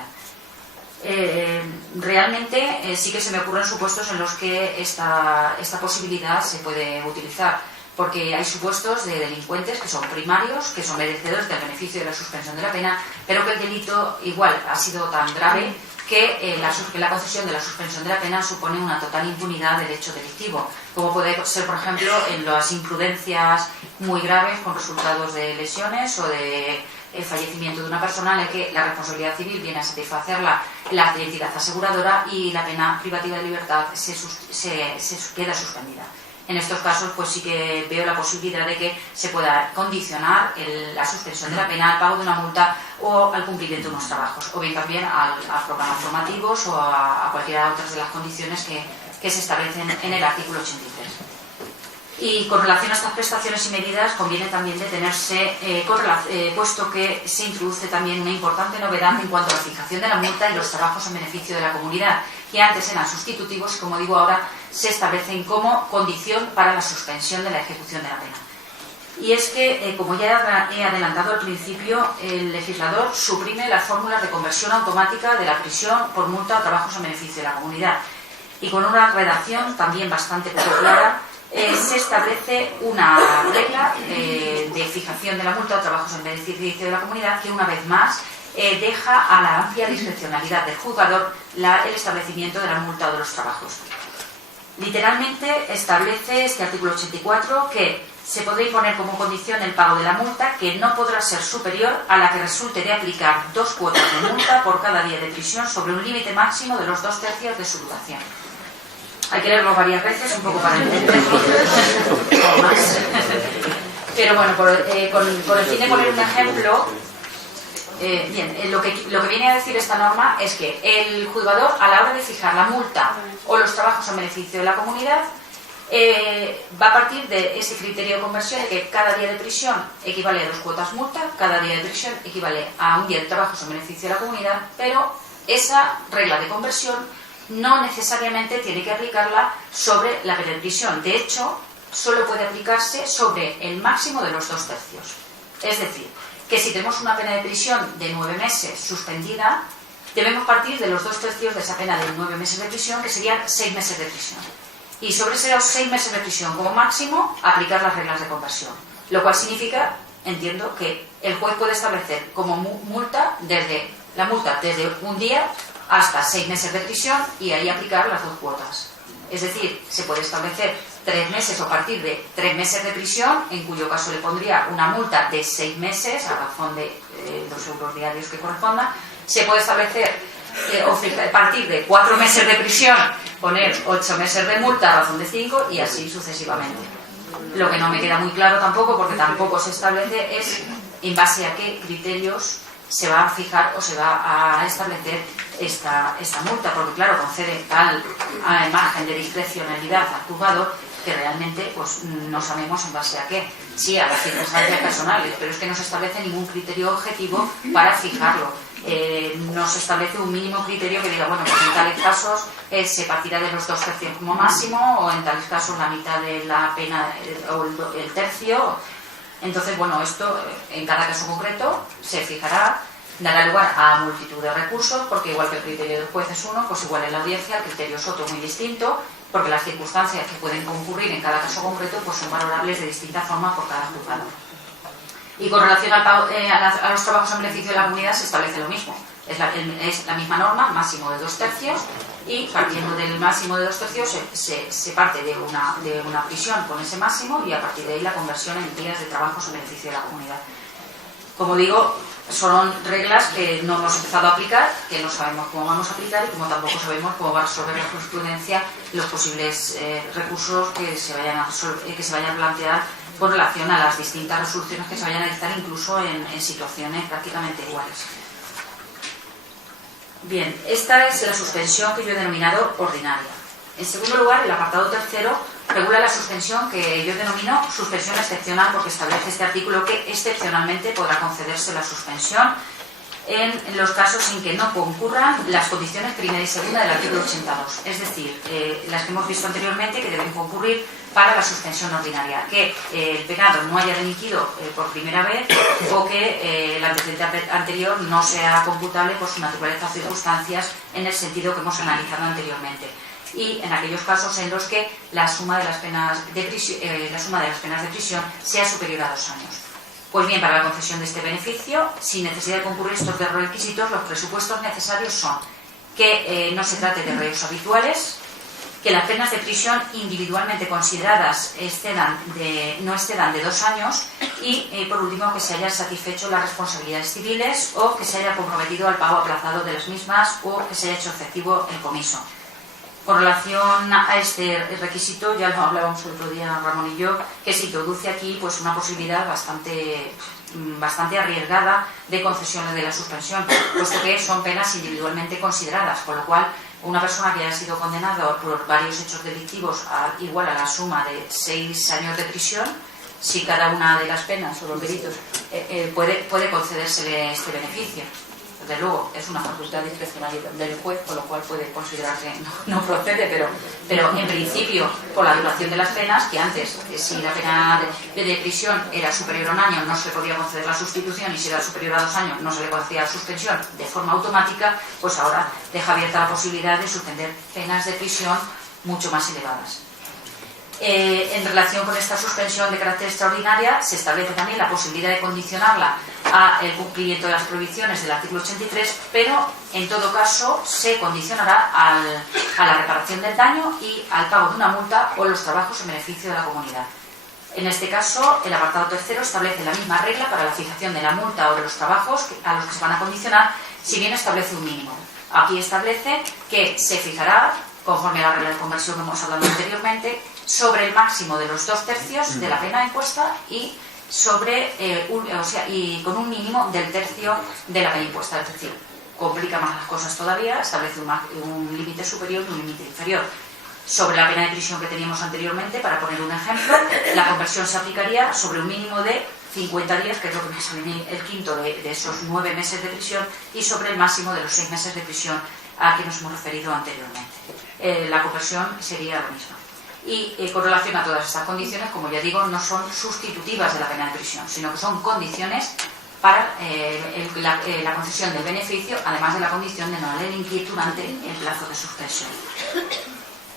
Realmente sí que se me ocurren supuestos en los que esta posibilidad se puede utilizar, porque hay supuestos de delincuentes que son primarios, que son merecedores del beneficio de la suspensión de la pena, pero que el delito igual ha sido tan grave que la concesión de la suspensión de la pena supone una total impunidad del hecho delictivo, como puede ser, por ejemplo, en las imprudencias muy graves con resultados de lesiones o de fallecimiento de una persona en la que la responsabilidad civil viene a satisfacer la entidad aseguradora y la pena privativa de libertad se queda suspendida. En estos casos, pues sí que veo la posibilidad de que se pueda condicionar la suspensión de la pena al pago de una multa o al cumplimiento de unos trabajos, o bien también a programas formativos o a cualquiera de otras de las condiciones que se establecen en el artículo 83. Y con relación a estas prestaciones y medidas conviene también detenerse, puesto que se introduce también una importante novedad en cuanto a la fijación de la multa y los trabajos en beneficio de la comunidad, que antes eran sustitutivos y, como digo ahora, se establecen como condición para la suspensión de la ejecución de la pena. Y es que, como ya he adelantado al principio, el legislador suprime las fórmulas de conversión automática de la prisión por multa o trabajos en beneficio de la comunidad. Y con una redacción también bastante poco clara, se establece una regla de fijación de la multa o trabajos en beneficio de la comunidad que, una vez más, deja a la amplia discrecionalidad del juzgador el establecimiento de la multa o de los trabajos. Literalmente establece este artículo 84 que se podrá imponer como condición el pago de la multa que no podrá ser superior a la que resulte de aplicar 2 cuotas de multa por cada día de prisión sobre un límite máximo de los 2/3 de su duración. Hay que leerlo varias veces, un poco para entenderlo. Pero bueno, por el fin de poner un ejemplo, lo que viene a decir esta norma es que el juzgador, a la hora de fijar la multa o los trabajos en beneficio de la comunidad, va a partir de ese criterio de conversión de que cada día de prisión equivale a 2 cuotas multa, cada día de prisión equivale a un día de trabajos en beneficio de la comunidad, pero esa regla de conversión no necesariamente tiene que aplicarla sobre la pena de prisión. De hecho, solo puede aplicarse sobre el máximo de los 2/3. Es decir, que si tenemos una pena de prisión de 9 meses suspendida, debemos partir de los 2/3 de esa pena de 9 meses de prisión, que serían 6 meses de prisión. Y sobre esos 6 meses de prisión como máximo, aplicar las reglas de conversión. Lo cual significa, entiendo, que el juez puede establecer como multa desde un día hasta 6 meses de prisión y ahí aplicar las 2 cuotas. Es decir, se puede establecer 3 meses o a partir de 3 meses de prisión, en cuyo caso le pondría una multa de 6 meses a razón de 2 euros diarios que corresponda. Se puede establecer a partir de 4 meses de prisión, poner 8 meses de multa a razón de 5 y así sucesivamente. Lo que no me queda muy claro tampoco, porque tampoco se establece, es en base a qué criterios se va a fijar o se va a establecer esta multa, porque claro, concede tal margen de discrecionalidad al juzgador que realmente pues no sabemos en base a qué. Sí, a las circunstancias personales, pero es que no se establece ningún criterio objetivo para fijarlo. No se establece un mínimo criterio que diga, bueno, pues en tales casos se partirá de los 2/3 como máximo, o en tales casos la mitad de la pena o el tercio. Entonces, bueno, esto en cada caso concreto se fijará, dará lugar a multitud de recursos, porque igual que el criterio del juez es uno, pues igual en la audiencia el criterio es otro muy distinto, porque las circunstancias que pueden concurrir en cada caso concreto pues son valorables de distinta forma por cada juzgado. Y con relación a los trabajos en beneficio de la comunidad se establece lo mismo. Es la misma norma, máximo de 2/3, y partiendo del máximo de 2/3 se parte de una prisión con ese máximo y a partir de ahí la conversión en días de trabajos en beneficio de la comunidad. Como digo, son reglas que no hemos empezado a aplicar, que no sabemos cómo vamos a aplicar y como tampoco sabemos cómo va a resolver la jurisprudencia los posibles recursos que se vayan a plantear con relación a las distintas resoluciones que se vayan a dictar, incluso en situaciones prácticamente iguales. Bien, esta es la suspensión que yo he denominado ordinaria. En segundo lugar, el apartado 3º regula la suspensión que yo denomino suspensión excepcional, porque establece este artículo que excepcionalmente podrá concederse la suspensión en los casos en que no concurran las condiciones primera y segunda del artículo 82, es decir, las que hemos visto anteriormente que deben concurrir para la suspensión ordinaria, que el penado no haya delinquido por primera vez o que el antecedente anterior no sea computable por su naturaleza o circunstancias en el sentido que hemos analizado anteriormente, y en aquellos casos en los que la suma de las penas de prisión sea superior a 2 años. Pues bien, para la concesión de este beneficio, sin necesidad de concurrir estos dos requisitos, los presupuestos necesarios son que no se trate de reos habituales, que las penas de prisión individualmente consideradas no excedan de 2 años y, por último, que se hayan satisfecho las responsabilidades civiles o que se haya comprometido al pago aplazado de las mismas o que se haya hecho efectivo el comiso. Con relación a este requisito, ya lo hablábamos el otro día Ramón y yo, que se introduce aquí pues una posibilidad bastante arriesgada de concesiones de la suspensión, puesto que son penas individualmente consideradas, con lo cual una persona que haya sido condenada por varios hechos delictivos igual a la suma de 6 años de prisión, si cada una de las penas o los delitos puede concedérsele este beneficio. Desde luego, es una facultad discrecional del juez, con lo cual puede considerarse no procede, pero en principio, por la duración de las penas, que antes, si la pena de prisión era superior a 1 año, no se podía conceder la sustitución, y si era superior a 2 años, no se le concedía la suspensión de forma automática, pues ahora deja abierta la posibilidad de suspender penas de prisión mucho más elevadas. En relación con esta suspensión de carácter extraordinaria, se establece también la posibilidad de condicionarla al cumplimiento de las prohibiciones del artículo 83, pero en todo caso se condicionará a la reparación del daño y al pago de una multa o los trabajos en beneficio de la comunidad. En este caso, el apartado tercero establece la misma regla para la fijación de la multa o de los trabajos a los que se van a condicionar, si bien establece un mínimo. Aquí establece que se fijará, conforme a la regla de conversión que hemos hablado anteriormente, sobre el máximo de los 2/3 de la pena impuesta y y con un mínimo del tercio de la pena impuesta. Es decir, complica más las cosas todavía, establece un límite superior y un límite inferior. Sobre la pena de prisión que teníamos anteriormente, para poner un ejemplo, la conversión se aplicaría sobre un mínimo de 50 días, que es lo que me sale el quinto de esos 9 meses de prisión, y sobre el máximo de los 6 meses de prisión a que nos hemos referido anteriormente. La conversión sería lo mismo. Y con relación a todas estas condiciones, como ya digo, no son sustitutivas de la pena de prisión, sino que son condiciones para la concesión del beneficio, además de la condición de no delinquir durante el plazo de suspensión.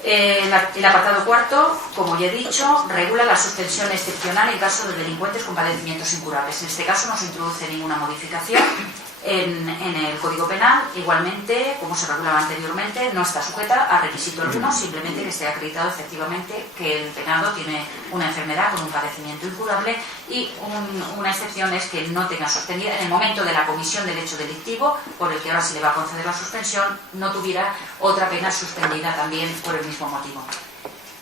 El apartado cuarto, como ya he dicho, regula la suspensión excepcional en caso de delincuentes con padecimientos incurables. En este caso no se introduce ninguna modificación en el Código Penal. Igualmente, como se regulaba anteriormente, no está sujeta a requisito alguno, simplemente que esté acreditado efectivamente que el penado tiene una enfermedad con un padecimiento incurable, y una excepción es que no tenga suspendida en el momento de la comisión del hecho delictivo, por el que ahora se le va a conceder la suspensión, no tuviera otra pena suspendida también por el mismo motivo.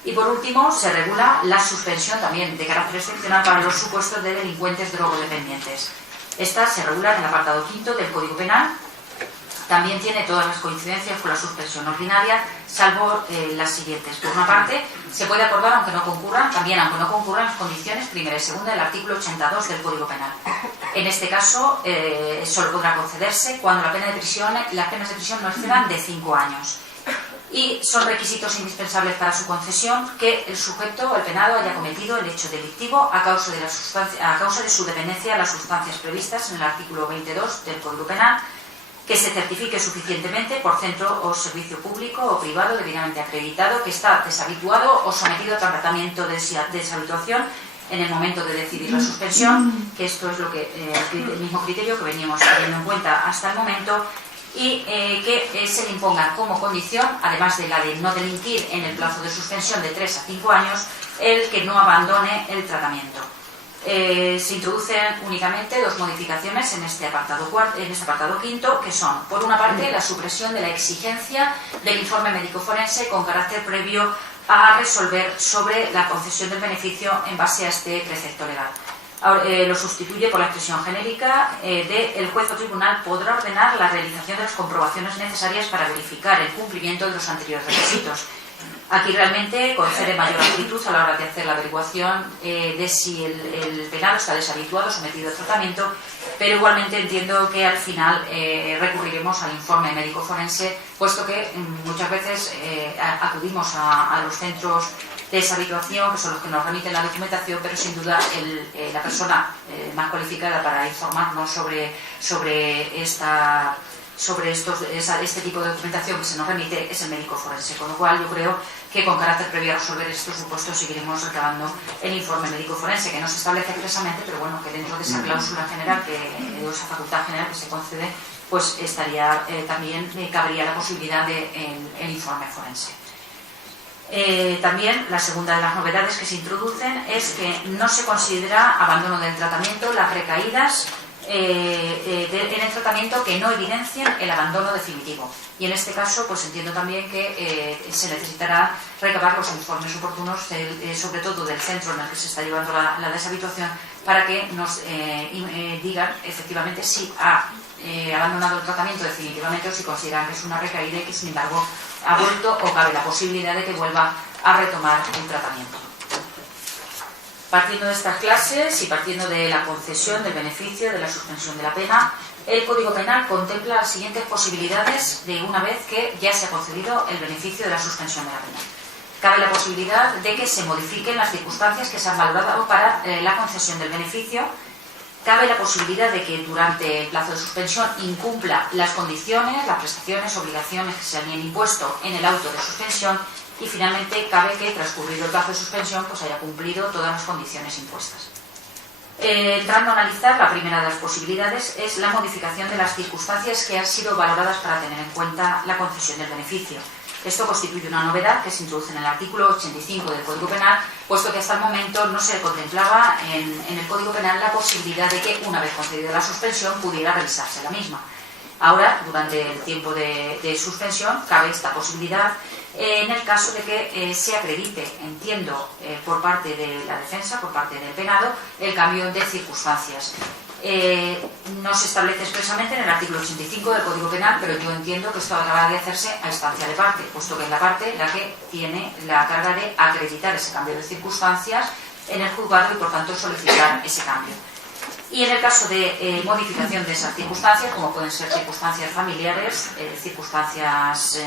Y por último, se regula la suspensión también de carácter excepcional para los supuestos de delincuentes drogodependientes. Esta se regula en el apartado quinto del Código Penal. También tiene todas las coincidencias con la suspensión ordinaria, salvo las siguientes. Por una parte, se puede acordar aunque no concurran las condiciones primera y segunda del artículo 82 del Código Penal. En este caso, solo podrá concederse cuando las penas de prisión no excedan de 5 años. Y son requisitos indispensables para su concesión que el sujeto o el penado haya cometido el hecho delictivo a causa de su dependencia a las sustancias previstas en el artículo 22 del Código Penal, que se certifique suficientemente por centro o servicio público o privado debidamente acreditado, que está deshabituado o sometido a tratamiento de deshabituación en el momento de decidir la suspensión, que esto es el mismo criterio que veníamos teniendo en cuenta hasta el momento, y que se le imponga como condición, además de la de no delinquir en el plazo de suspensión de 3 a 5 años, el que no abandone el tratamiento. Se introducen únicamente 2 modificaciones en este apartado quinto, que son, por una parte, la supresión de la exigencia del informe médico forense con carácter previo a resolver sobre la concesión del beneficio en base a este precepto legal. Ahora, lo sustituye por la expresión genérica de el juez o tribunal podrá ordenar la realización de las comprobaciones necesarias para verificar el cumplimiento de los anteriores requisitos. Aquí realmente concede mayor amplitud a la hora de hacer la averiguación de si el penado está deshabituado, sometido a tratamiento, pero igualmente entiendo que al final recurriremos al informe médico forense, puesto que muchas veces acudimos a los centros de deshabituación, que son los que nos remiten la documentación, pero sin duda la persona más cualificada para informarnos sobre este tipo de documentación que se nos remite es el médico forense, con lo cual yo creo que con carácter previo a resolver estos supuestos seguiremos recabando el informe médico forense, que no se establece expresamente, pero bueno, que dentro de esa cláusula general, o esa facultad general que se concede, pues estaría también cabría la posibilidad del informe forense. También la segunda de las novedades que se introducen es que no se considera abandono del tratamiento las recaídas en el tratamiento que no evidencian el abandono definitivo, y en este caso pues entiendo también que se necesitará recabar los informes oportunos sobre todo del centro en el que se está llevando la deshabituación, para que nos digan efectivamente si ha abandonado el tratamiento definitivamente o si consideran que es una recaída y que sin embargo ha vuelto o cabe la posibilidad de que vuelva a retomar el tratamiento. Partiendo de estas clases y partiendo de la concesión del beneficio de la suspensión de la pena, el Código Penal contempla las siguientes posibilidades de una vez que ya se ha concedido el beneficio de la suspensión de la pena. Cabe la posibilidad de que se modifiquen las circunstancias que se han valorado para la concesión del beneficio. cabe la posibilidad de que durante el plazo de suspensión incumpla las condiciones, las prestaciones, obligaciones que se habían impuesto en el auto de suspensión, y finalmente cabe que, transcurrido el plazo de suspensión, pues haya cumplido todas las condiciones impuestas. Entrando a analizar, la primera de las posibilidades es la modificación de las circunstancias que han sido valoradas para tener en cuenta la concesión del beneficio. Esto constituye una novedad que se introduce en el artículo 85 del Código Penal, puesto que hasta el momento no se contemplaba en el Código Penal la posibilidad de que, una vez concedida la suspensión, pudiera revisarse la misma. Ahora, durante el tiempo de suspensión, cabe esta posibilidad en el caso de que se acredite, entiendo, por parte de la defensa, por parte del penado, el cambio de circunstancias. No se establece expresamente en el artículo 85 del Código Penal, pero yo entiendo que esto habrá de hacerse a instancia de parte, puesto que es la parte la que tiene la carga de acreditar ese cambio de circunstancias en el juzgado y, por tanto, solicitar ese cambio. Y en el caso de modificación de esas circunstancias, como pueden ser circunstancias familiares, circunstancias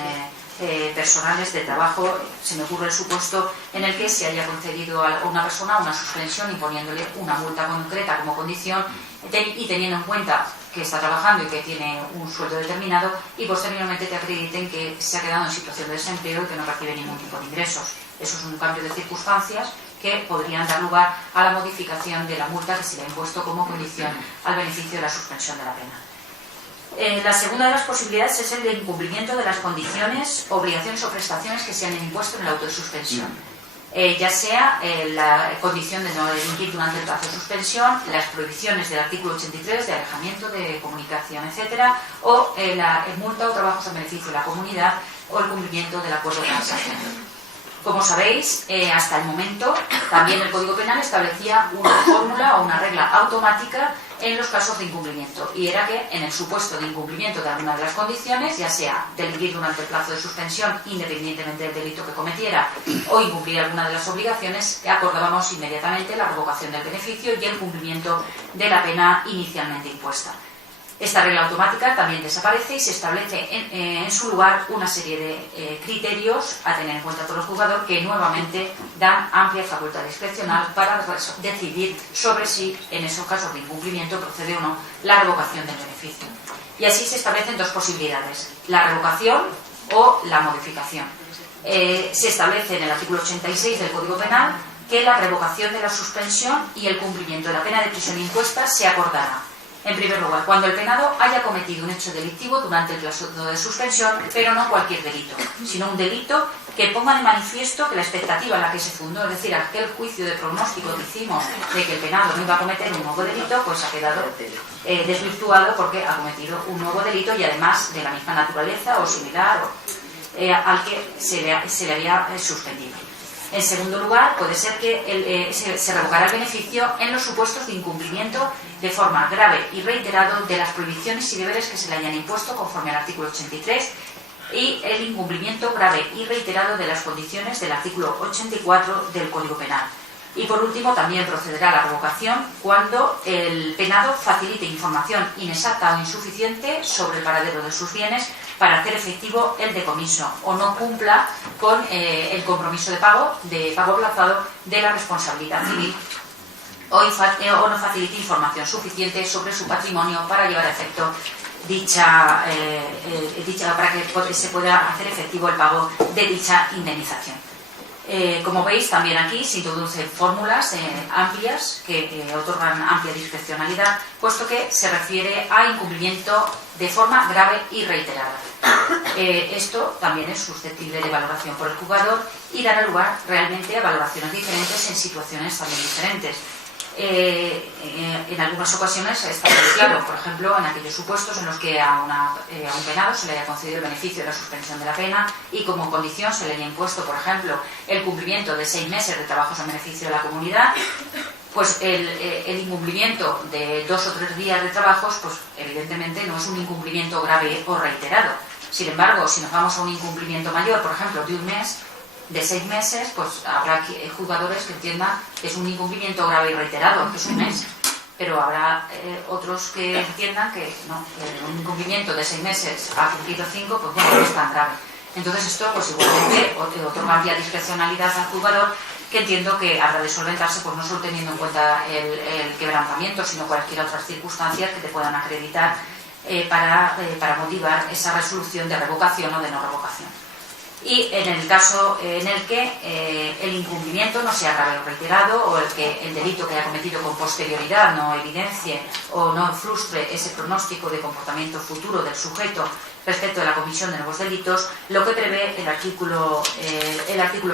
personales de trabajo, se me ocurre el supuesto en el que se haya concedido a una persona una suspensión imponiéndole una multa concreta como condición y teniendo en cuenta que está trabajando y que tiene un sueldo determinado, y posteriormente te acrediten que se ha quedado en situación de desempleo y que no recibe ningún tipo de ingresos. Eso es un cambio de circunstancias que podrían dar lugar a la modificación de la multa que se le ha impuesto como condición al beneficio de la suspensión de la pena. La segunda de las posibilidades es el de incumplimiento de las condiciones, obligaciones o prestaciones que se han impuesto en el auto de suspensión. Ya sea la condición de no delinquir durante el plazo de suspensión, las prohibiciones del artículo 83 de alejamiento, de comunicación, etcétera, o la multa o trabajos en beneficio de la comunidad, o el cumplimiento del acuerdo transaccional. Como sabéis, hasta el momento también el Código Penal establecía una fórmula o una regla automática en los casos de incumplimiento, y era que en el supuesto de incumplimiento de alguna de las condiciones, ya sea delinquir durante el plazo de suspensión independientemente del delito que cometiera o incumplir alguna de las obligaciones, acordábamos inmediatamente la revocación del beneficio y el cumplimiento de la pena inicialmente impuesta. Esta regla automática también desaparece y se establece en su lugar una serie de criterios a tener en cuenta por el juzgador, que nuevamente dan amplia facultad discrecional para decidir sobre si en esos casos de incumplimiento procede o no la revocación del beneficio. Y así se establecen dos posibilidades: la revocación o la modificación. Se establece en el artículo 86 del Código Penal que la revocación de la suspensión y el cumplimiento de la pena de prisión impuesta se acordará. En primer lugar, cuando el penado haya cometido un hecho delictivo durante el plazo de suspensión, pero no cualquier delito, sino un delito que ponga de manifiesto que la expectativa en la que se fundó, es decir, aquel juicio de pronóstico que hicimos de que el penado no iba a cometer un nuevo delito, pues ha quedado desvirtuado porque ha cometido un nuevo delito, y además de la misma naturaleza o similar al que se le había suspendido. En segundo lugar, puede ser que se revocará el beneficio en los supuestos de incumplimiento de forma grave y reiterado de las prohibiciones y deberes que se le hayan impuesto conforme al artículo 83, y el incumplimiento grave y reiterado de las condiciones del artículo 84 del Código Penal. Y por último, también procederá a la revocación cuando el penado facilite información inexacta o insuficiente sobre el paradero de sus bienes para hacer efectivo el decomiso, o no cumpla con el compromiso de pago aplazado de la responsabilidad civil, o no facilite información suficiente sobre su patrimonio para llevar a efecto para que se pueda hacer efectivo el pago de dicha indemnización. Como veis, también aquí se introducen fórmulas amplias que otorgan amplia discrecionalidad, puesto que se refiere a incumplimiento de forma grave y reiterada. Esto también es susceptible de valoración por el juzgador y dará lugar realmente a valoraciones diferentes en situaciones también diferentes. En algunas ocasiones está muy claro, por ejemplo, en aquellos supuestos en los que a un penado se le haya concedido el beneficio de la suspensión de la pena y como condición se le haya impuesto, por ejemplo, el cumplimiento de 6 meses de trabajos en beneficio de la comunidad, pues el incumplimiento de 2 o 3 días de trabajos, pues evidentemente no es un incumplimiento grave o reiterado. Sin embargo, si nos vamos a un incumplimiento mayor, por ejemplo, de un mes, de 6 meses, pues habrá juzgadores que entiendan que es un incumplimiento grave y reiterado, que es un mes, pero habrá otros que entiendan que no, un incumplimiento de 6 meses ha cumplido 5, pues bueno, no es tan grave. Entonces esto pues igualmente otorga amplia discrecionalidad al jugador, que entiendo que habrá de solventarse pues no solo teniendo en cuenta el quebrantamiento, sino cualquier otras circunstancias que te puedan acreditar para motivar esa resolución de revocación o de no revocación. Y en el caso en el que el incumplimiento no sea grave o reiterado, o el que el delito que haya cometido con posterioridad no evidencie o no frustre ese pronóstico de comportamiento futuro del sujeto respecto de la comisión de nuevos delitos, lo que prevé el artículo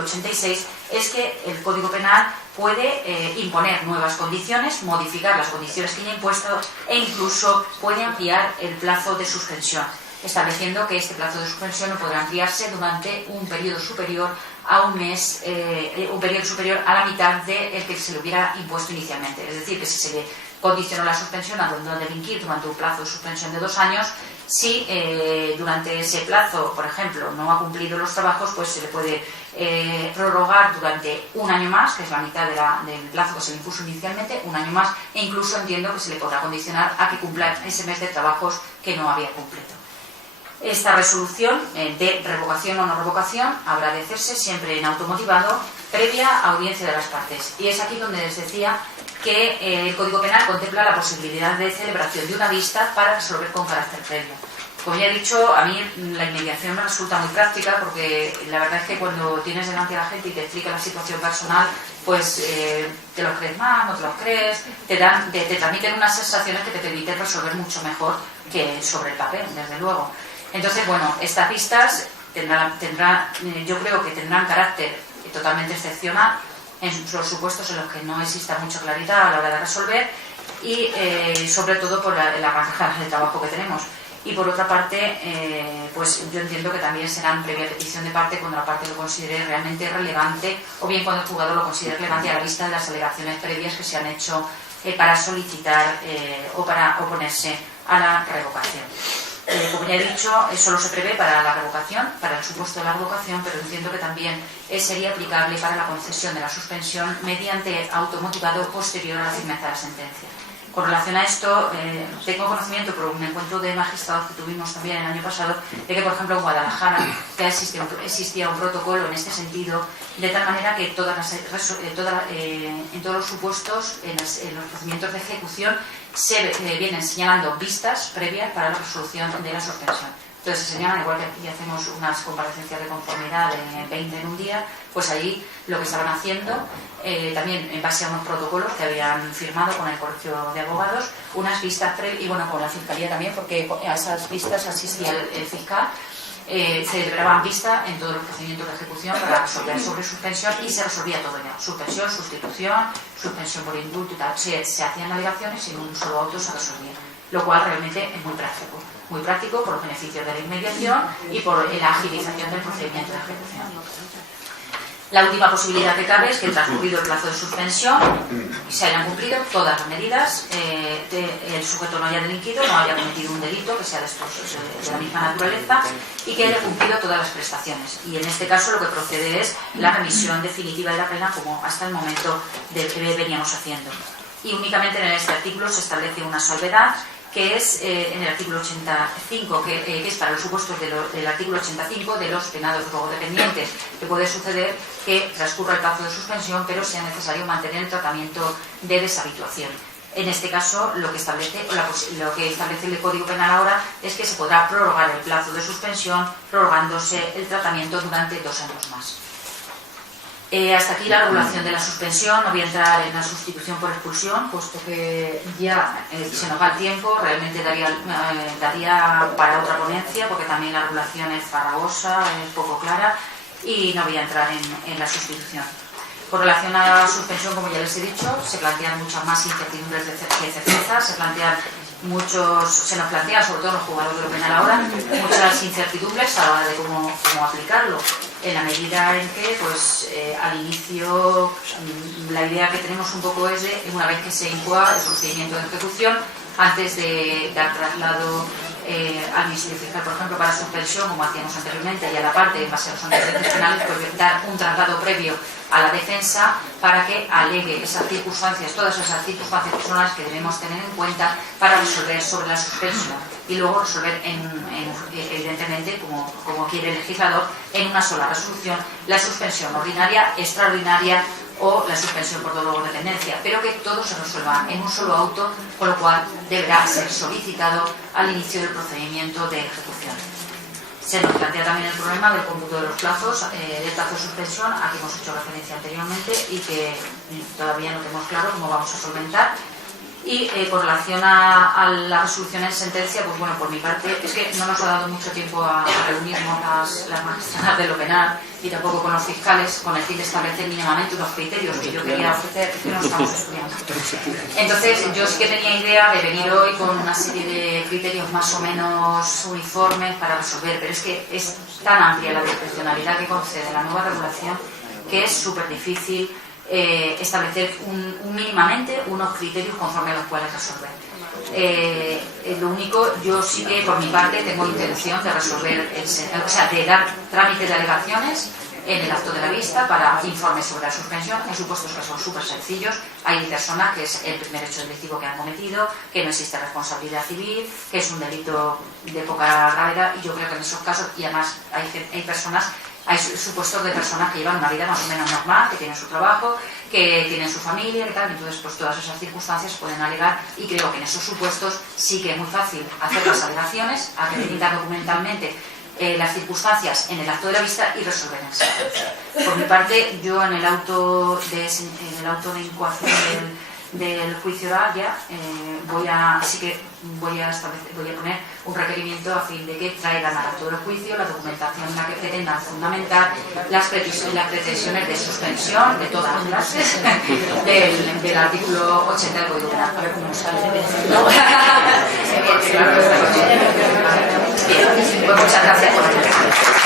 86 es que el Código Penal puede imponer nuevas condiciones, modificar las condiciones que ya ha impuesto e incluso puede ampliar el plazo de suspensión, estableciendo que este plazo de suspensión no podrá ampliarse durante un periodo superior a un mes, un periodo superior a la mitad del que se le hubiera impuesto inicialmente. Es decir, que si se le condicionó la suspensión a no delinquir durante un plazo de suspensión de 2 años, si durante ese plazo, por ejemplo, no ha cumplido los trabajos, pues se le puede prorrogar durante 1 año más, que es la mitad del plazo que se le impuso inicialmente, 1 año más, e incluso entiendo que se le podrá condicionar a que cumpla ese mes de trabajos que no había cumplido. Esta resolución de revocación o no revocación habrá de hacerse siempre en automotivado, previa audiencia de las partes. Y es aquí donde les decía que el Código Penal contempla la posibilidad de celebración de una vista para resolver con carácter previo. Como ya he dicho, a mí la inmediación me resulta muy práctica, porque la verdad es que cuando tienes delante a la gente y te explica la situación personal, pues te los crees más, no te los crees, te transmiten unas sensaciones que te permiten resolver mucho mejor que sobre el papel, desde luego. Entonces, bueno, estas vistas yo creo que tendrán carácter totalmente excepcional en los supuestos en los que no exista mucha claridad a la hora de resolver y sobre todo por la carga de trabajo que tenemos. Y por otra parte, pues yo entiendo que también serán previa petición de parte cuando la parte lo considere realmente relevante, o bien cuando el jugador lo considere relevante a la vista de las alegaciones previas que se han hecho para solicitar o para oponerse a la revocación. Como ya he dicho, solo se prevé para la revocación, para el supuesto de la revocación, pero entiendo que también sería aplicable para la concesión de la suspensión mediante automotivado posterior a la firmeza de la sentencia. Con relación a esto, tengo conocimiento por un encuentro de magistrados que tuvimos también el año pasado, de que, por ejemplo, en Guadalajara ya existía un protocolo en este sentido, de tal manera que en todos los supuestos, en los procedimientos de ejecución, se vienen señalando vistas previas para la resolución de la suspensión. Entonces se señalan, igual que aquí hacemos unas comparecencias de conformidad de 20 en un día, pues ahí lo que estaban haciendo, también en base a unos protocolos que habían firmado con el Colegio de Abogados, unas vistas previas, y bueno, con la Fiscalía también, porque a esas vistas asistía el fiscal, se celebraban vistas en todos los procedimientos de ejecución para resolver sobre suspensión, y se resolvía todo ya: suspensión, sustitución, suspensión por indulto y tal. Se hacían alegaciones y en un solo auto se resolvía, lo cual realmente es muy práctico por los beneficios de la inmediación y por la agilización del procedimiento de ejecución. La última posibilidad que cabe es que, transcurrido el plazo de suspensión, se hayan cumplido todas las medidas, el sujeto no haya delinquido, no haya cometido un delito que sea de la misma naturaleza y que haya cumplido todas las prestaciones. Y en este caso lo que procede es la remisión definitiva de la pena, como hasta el momento del que veníamos haciendo. Y únicamente en este artículo se establece una salvedad, que es en el artículo 85, que es para los supuestos del artículo 85 de los penados drogodependientes, que puede suceder que transcurra el plazo de suspensión, pero sea necesario mantener el tratamiento de deshabituación. En este caso, lo que establece el Código Penal ahora es que se podrá prorrogar el plazo de suspensión, prorrogándose el tratamiento durante 2 años más. Hasta aquí la regulación de la suspensión. No voy a entrar en la sustitución por expulsión, puesto que ya se nos va el tiempo. Realmente daría para otra ponencia, porque también la regulación es farragosa, es poco clara, y no voy a entrar en la sustitución. Con relación a la suspensión, como ya les he dicho, se plantean muchas más incertidumbres que certezas, se nos plantean, sobre todo en los jugadores de lo penal ahora, muchas incertidumbres a la hora de cómo aplicarlo, en la medida en que, pues, al inicio, la idea que tenemos un poco es de, una vez que se incoa el procedimiento de ejecución, antes de dar traslado al Ministerio Fiscal, por ejemplo, para suspensión, como hacíamos anteriormente, y a la parte, en base a los antecedentes penales, pues dar un traslado previo a la defensa para que alegue esas circunstancias, todas esas circunstancias personales que debemos tener en cuenta para resolver sobre la suspensión y luego resolver, evidentemente, como quiere el legislador, en una sola resolución, la suspensión ordinaria, extraordinaria o la suspensión por dolor o dependencia, pero que todo se resuelva en un solo auto, con lo cual deberá ser solicitado al inicio del procedimiento de ejecución. Se nos plantea también el problema del cómputo de los plazos, del plazo de suspensión, a que hemos hecho referencia anteriormente y que todavía no tenemos claro cómo vamos a solventar. Y con relación a la resolución en sentencia, pues bueno, por mi parte, es que no nos ha dado mucho tiempo a reunirnos las magistradas de lo penal y tampoco con los fiscales, con el fin de establecer mínimamente unos criterios que yo quería ofrecer, que no estamos estudiando. Entonces, yo sí que tenía idea de venir hoy con una serie de criterios más o menos uniformes para resolver, pero es que es tan amplia la discrecionalidad que concede la nueva regulación que es súper difícil establecer mínimamente unos criterios conforme a los cuales resolver. Lo único, yo sí que por mi parte tengo intención de resolver, de dar trámite de alegaciones en el acto de la vista para informes sobre la suspensión en supuestos que son súper sencillos. Hay personas que es el primer hecho delictivo que han cometido, que no existe responsabilidad civil, que es un delito de poca gravedad, y yo creo que en esos casos, y además hay supuestos de personas que llevan una vida más o menos normal, que tienen su trabajo, que tienen su familia y tal, entonces pues todas esas circunstancias pueden alegar, y creo que en esos supuestos sí que es muy fácil hacer las alegaciones, acreditar documentalmente las circunstancias en el acto de la vista y resolver en sentencia. Por mi parte, yo en el auto de incoación del juicio oral ya voy a poner un requerimiento a fin de que traigan al acto del juicio la documentación en la que pretendan fundamentar las pretensiones de suspensión de todas las clases del artículo 80 del Código Penal. A ver cómo sale. Bien, pues muchas gracias por la atención.